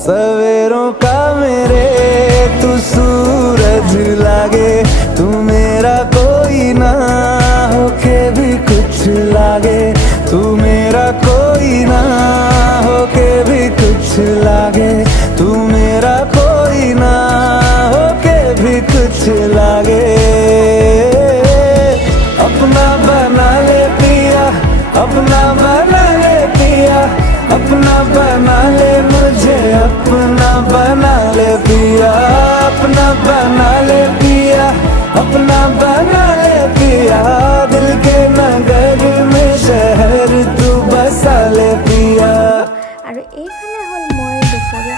सवेरों का मेरे तू सूरज लागे, तू मेरा कोई ना होके भी कुछ लागे, तू मेरा कोई ना होके भी कुछ लागे, तू मेरा कोई ना होके भी कुछ लागे। अपना बना ले पिया, अपना बना ले पिया, अपना बना ले मुझे, अपना बना ले पिया, अपना बना ले पिया, अपना बना ले पिया, दिल के नगर में शहर तू बसा ले पिया। আৰু এইখানে হ'ল মই দুপৰীয়া